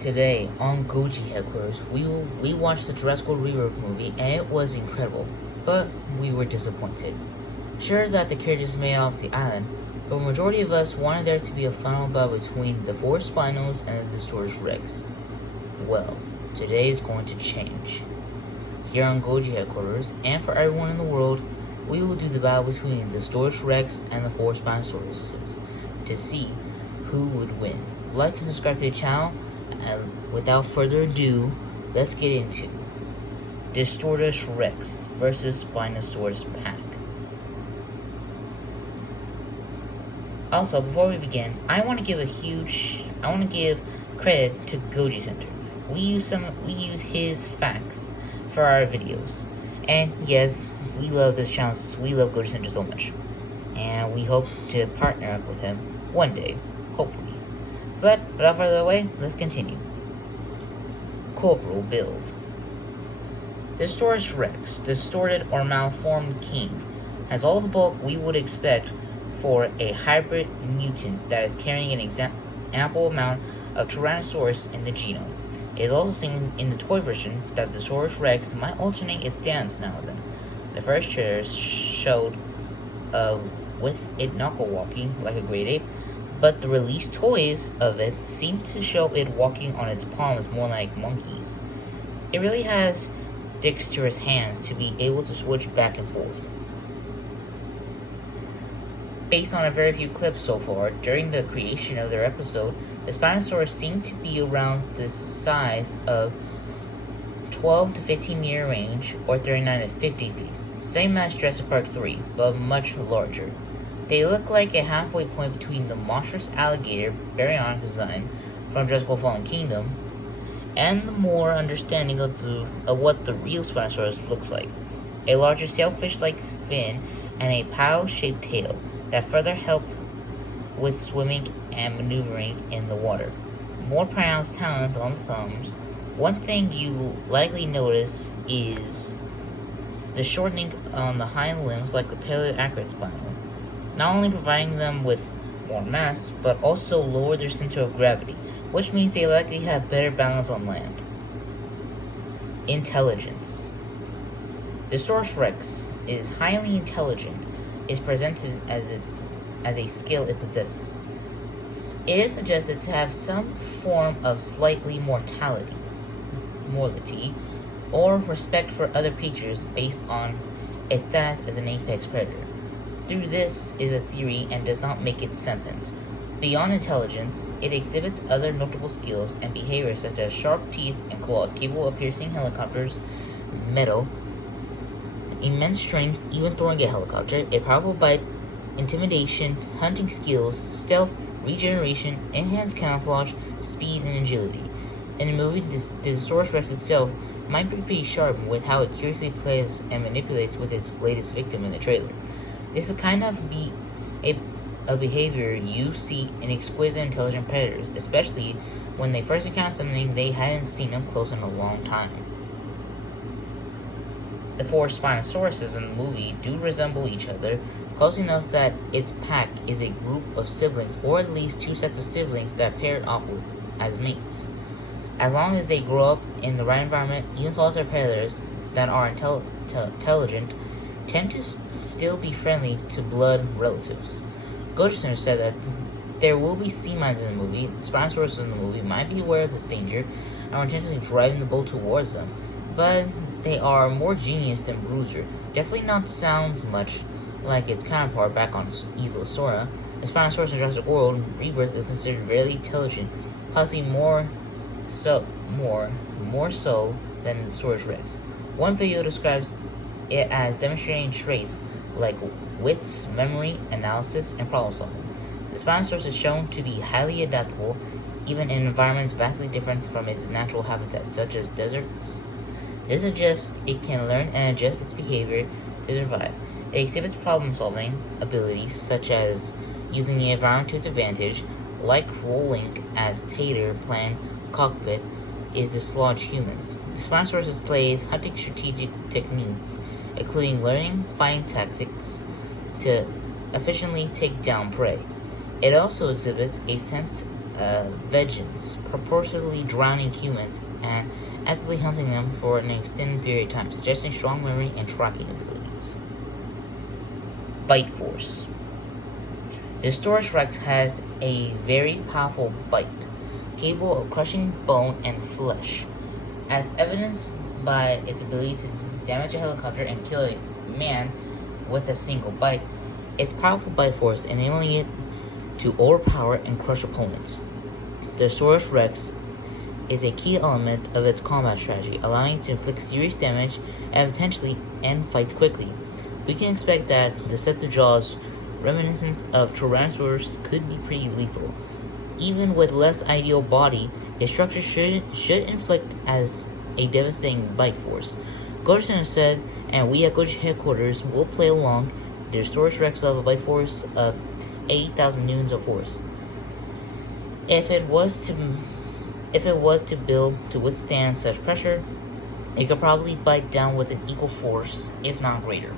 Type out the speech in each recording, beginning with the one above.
Today on Goji Headquarters, we watched the Jurassic World Rebirth movie, and it was incredible, but we were disappointed. Sure that the characters made off the island, but a majority of us wanted there to be a final battle between the four Spinos and the Distortus Rex. Well, today is going to change. Here on Goji Headquarters, and for everyone in the world, we will do the battle between the Distortus Rex and the four Spinosauruses to see who would win. Like and subscribe to the channel, and without further ado, let's get into Distortus Rex versus Spinosaurus pack. Also, before we begin, I want to give credit to Goji Center. We use his facts for our videos, and yes, we love this channel. We love Goji Center so much, and we hope to partner up with him one day, hopefully. But without further ado, let's continue. Corporal build. Distortus Rex, distorted or malformed king, has all the bulk we would expect for a hybrid mutant that is carrying an ample amount of Tyrannosaurus in the genome. It is also seen in the toy version that the Distortus Rex might alternate its stance now and then. The first trailers showed with it knuckle walking like a great ape, but the released toys of it seem to show it walking on its palms more like monkeys. It really has dexterous hands to be able to switch back and forth. Based on a very few clips so far, during the creation of their episode, the Spinosaurus seemed to be around the size of 12 to 15 meter range, or 39 to 50 feet. Same as Jurassic Park 3, but much larger. They look like a halfway point between the monstrous alligator baryonic design from Jurassic World Fallen Kingdom and the more understanding of what the real Spinosaurus looks like. A larger sailfish-like fin and a paddle-shaped tail that further helped with swimming and maneuvering in the water. More pronounced talons on the thumbs. One thing you likely notice is the shortening on the hind limbs like the paleoacrid spino, not only providing them with more mass, but also lower their center of gravity, which means they likely have better balance on land. Intelligence. Distortus Rex is highly intelligent, is presented as a skill it possesses. It is suggested to have some form of slightly morality, or respect for other creatures based on its status as an apex predator. Through this is a theory and does not make it sentient. Beyond intelligence, it exhibits other notable skills and behaviors such as sharp teeth and claws capable of piercing helicopters, metal, immense strength, even throwing a helicopter, a powerful bite, intimidation, hunting skills, stealth, regeneration, enhanced camouflage, speed, and agility. In the movie, the Distortus Rex itself might be pretty sharp with how it curiously plays and manipulates with its latest victim in the trailer. This is kind of a behavior you see in exquisite intelligent predators, especially when they first encounter something they hadn't seen up close in a long time. The four Spinosauruses in the movie do resemble each other, close enough that its pack is a group of siblings, or at least two sets of siblings that paired off with as mates. As long as they grow up in the right environment, even solitary predators that are intelligent tend to still be friendly to blood relatives. Goji Center said that there will be sea mines in the movie. The Spinosaurus in the movie might be aware of this danger and are intentionally driving the boat towards them, but they are more genius than Bruiser. Definitely not sound much like its counterpart back on Isla Sora. The Spinosaurus in Jurassic World Rebirth is considered very intelligent, possibly more so than the Distortus Rex. One video describes it as demonstrating traits like wits, memory, analysis, and problem solving. The Spinosaurus is shown to be highly adaptable, even in environments vastly different from its natural habitat, such as deserts. This suggests it can learn and adjust its behavior to survive. It exhibits problem solving abilities, such as using the environment to its advantage, like rolling as Tater plan cockpit is dislodge humans. The Spinosaurus displays hunting strategic techniques, including learning fighting tactics to efficiently take down prey. It also exhibits a sense vengeance, purposely drowning humans and actively hunting them for an extended period of time, suggesting strong memory and tracking abilities. Bite Force. The Distortus Rex has a very powerful bite, capable of crushing bone and flesh, as evidenced by its ability to damage a helicopter and kill a man with a single bite. Its powerful bite force enabling it to overpower and crush opponents. The Distortus Rex is a key element of its combat strategy, allowing it to inflict serious damage and potentially end fights quickly. We can expect that the sets of jaws reminiscent of Tyrannosaurus could be pretty lethal. Even with less ideal body, its structure should inflict as a devastating bite force. Goji said, and we at Goji headquarters will play along. The Distortus Rex level bite force of 80,000 newtons of force. If it was to build to withstand such pressure, it could probably bite down with an equal force, if not greater.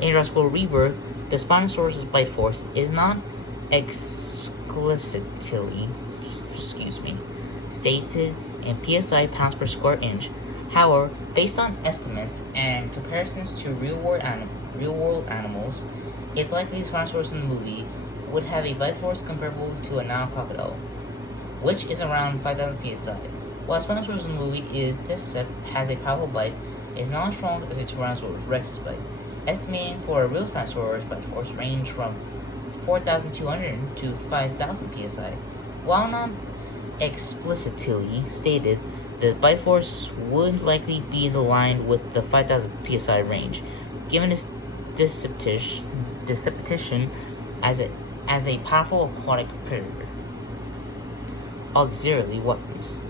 In Jurassic World Rebirth, the Spinosaurus' bite force is not explicitly stated in PSI pounds per square inch. However, based on estimates and comparisons to real-world animals, it's likely the Spinosaurus in the movie would have a bite force comparable to a non-crocodile, which is around 5,000 psi. While Spinosaurus in the movie has a powerful bite, it is not as strong as a Tyrannosaurus Rex's bite. Estimating for a real Spinosaurus bite force range from 4,200 to 5,000 psi. While not explicitly stated, the bite force would likely be in line with the 5,000 psi range, given its deception as a powerful aquatic predator. Auxiliary weapons.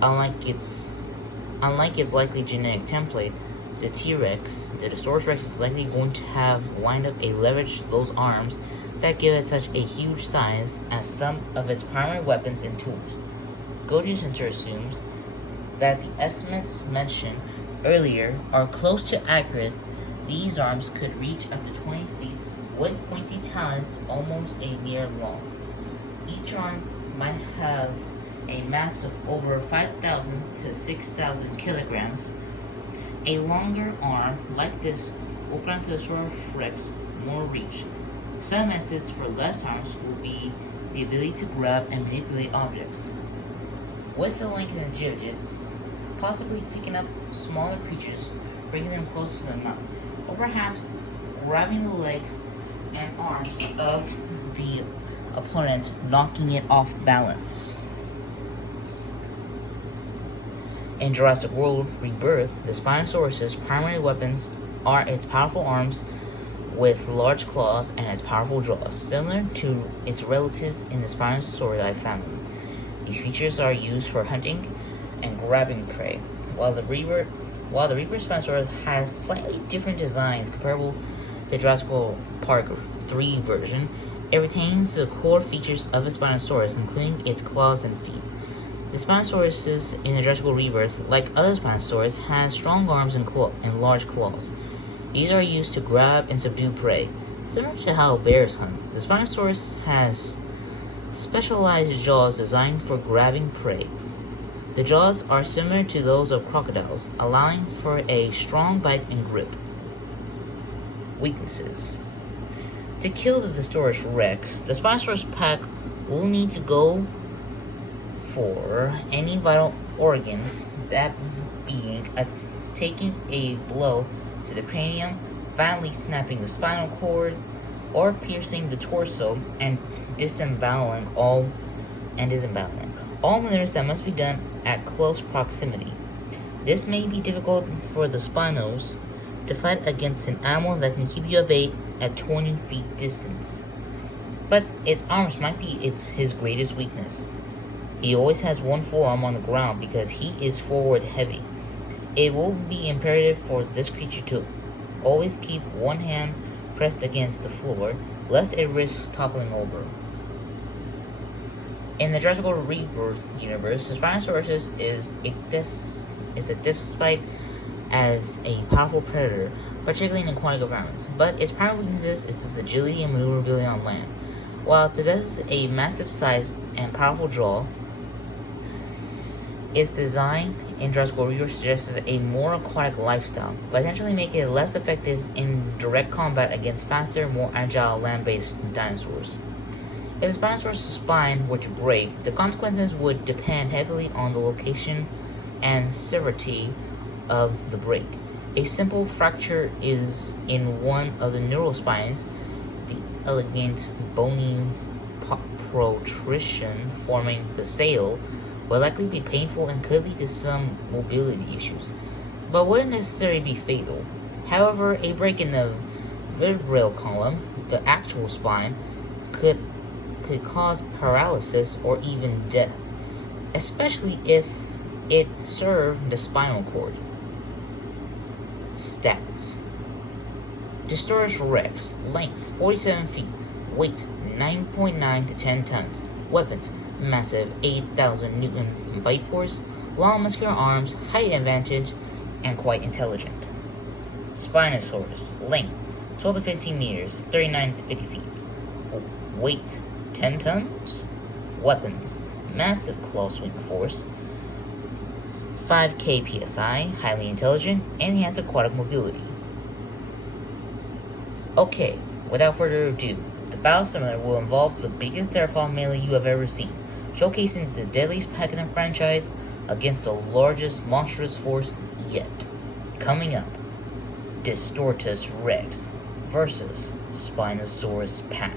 Unlike its likely genetic template, the T-Rex, the Distortus Rex is likely going to have lined up a leverage those arms that give it such a huge size as some of its primary weapons and tools. Goji Center assumes that the estimates mentioned earlier are close to accurate. These arms could reach up to 20 feet with pointy talons almost a meter long. Each arm might have a mass of over 5,000 to 6,000 kilograms. A longer arm like this will grant the Distortus Rex more reach. Some methods for less arms will be the ability to grab and manipulate objects. With the lengthened digits, possibly picking up smaller creatures, bringing them closer to the mouth, or perhaps grabbing the legs and arms of the opponent, knocking it off balance. In Jurassic World Rebirth, the Spinosaurus' primary weapons are its powerful arms with large claws and its powerful jaws, similar to its relatives in the Spinosauridae family. These features are used for hunting and grabbing prey, while the Reaper Spinosaurus has slightly different designs comparable to the Jurassic World Park 3 version. It retains the core features of a Spinosaurus, including its claws and feet. The Spinosaurus in the Jurassic World Rebirth, like other Spinosaurus, has strong arms and large claws. These are used to grab and subdue prey. Similar to how bears hunt, the Spinosaurus has specialized jaws designed for grabbing prey. The jaws are similar to those of crocodiles, allowing for a strong bite and grip. Weaknesses. To kill the Distortus Rex, the Spinosaurus pack will need to go for any vital organs, that being taking a blow to the cranium, violently snapping the spinal cord, or piercing the torso and disemboweling all maneuvers that must be done at close proximity. This may be difficult for the Spinos to fight against an animal that can keep you at bay at 20 feet distance. But its arms might be his greatest weakness. He always has one forearm on the ground because he is forward heavy. It will be imperative for this creature to always keep one hand pressed against the floor, lest it risks toppling over. In the Jurassic World Rebirth universe, the Spinosaurus is despite as a powerful predator, particularly in aquatic environments, but its primary weaknesses is its agility and maneuverability on land. While it possesses a massive size and powerful jaw, its design in Jurassic World Rebirth suggests a more aquatic lifestyle, potentially making it less effective in direct combat against faster, more agile land-based dinosaurs. If the Spinosaurus' spine were to break, the consequences would depend heavily on the location and severity of the break. A simple fracture is in one of the neural spines, the elegant bony protrusion forming the sail will likely be painful and could lead to some mobility issues, but wouldn't necessarily be fatal. However, a break in the vertebral column, the actual spine, could cause paralysis or even death, especially if it served the spinal cord. Stats: Distortus Rex, length 47 feet, weight 9.9 to 10 tons, weapons massive 8,000 Newton bite force, long muscular arms, height advantage, and quite intelligent. Spinosaurus, length 12 to 15 meters, 39 to 50 feet, weight 10 tons, weapons massive claw swing force, 5k psi, highly intelligent, and enhanced aquatic mobility. Okay, without further ado, the battle seminar will involve the biggest theropod melee you have ever seen, showcasing the deadliest pack in the franchise against the largest monstrous force yet. Coming up, Distortus Rex versus Spinosaurus pack.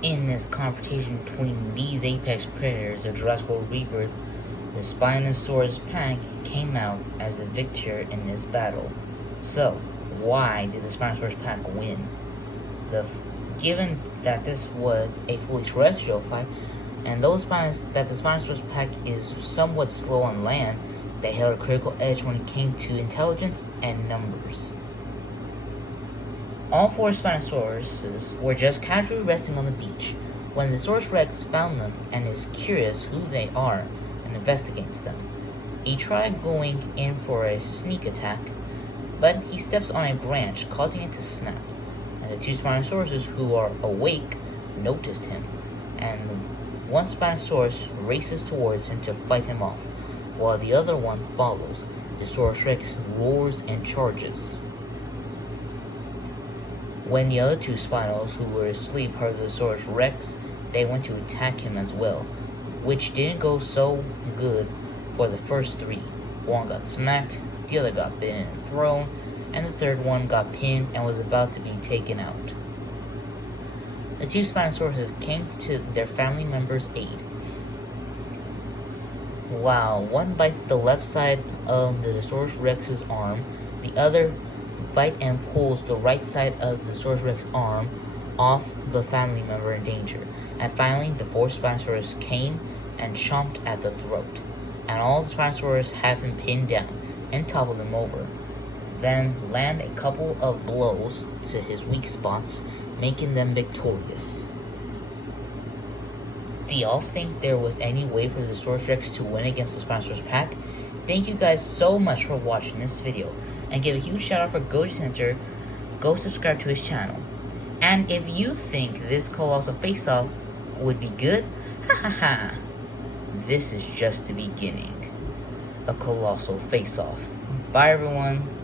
In this confrontation between these apex predators of Jurassic World Rebirth, the Spinosaurus pack came out as the victor in this battle. So, why did the Spinosaurus pack win? Given that this was a fully terrestrial fight, And though the Spinosaurus pack is somewhat slow on land, they held a critical edge when it came to intelligence and numbers. All 4 Spinosauruses were just casually resting on the beach when the Distortus Rex found them and is curious who they are and investigates them. He tried going in for a sneak attack, but he steps on a branch, causing it to snap. And the 2 Spinosauruses who are awake noticed him, and one Spinosaurus races towards him to fight him off, while the other one follows. The Distortus Rex roars and charges. When the other 2 Spinos who were asleep heard the Distortus Rex, they went to attack him as well, which didn't go so good for the first 3. One got smacked, the other got bitten and thrown, and the third one got pinned and was about to be taken out. The 2 Spinosauruses came to their family members' aid. While one bites the left side of the Distortus Rex's arm, the other bites and pulls the right side of the Distortus Rex's arm off the family member in danger. And finally, the 4 Spinosaurus came and chomped at the throat, and all the Spinosaurus have him pinned down and toppled him over, then land a couple of blows to his weak spots, making them victorious. Do y'all think there was any way for the Distortus Rex to win against the Spinosaurus pack? Thank you guys so much for watching this video, and give a huge shout out for Goji Center. Go subscribe to his channel. And if you think this colossal face-off would be good, this is just the beginning. A colossal face-off. Bye everyone.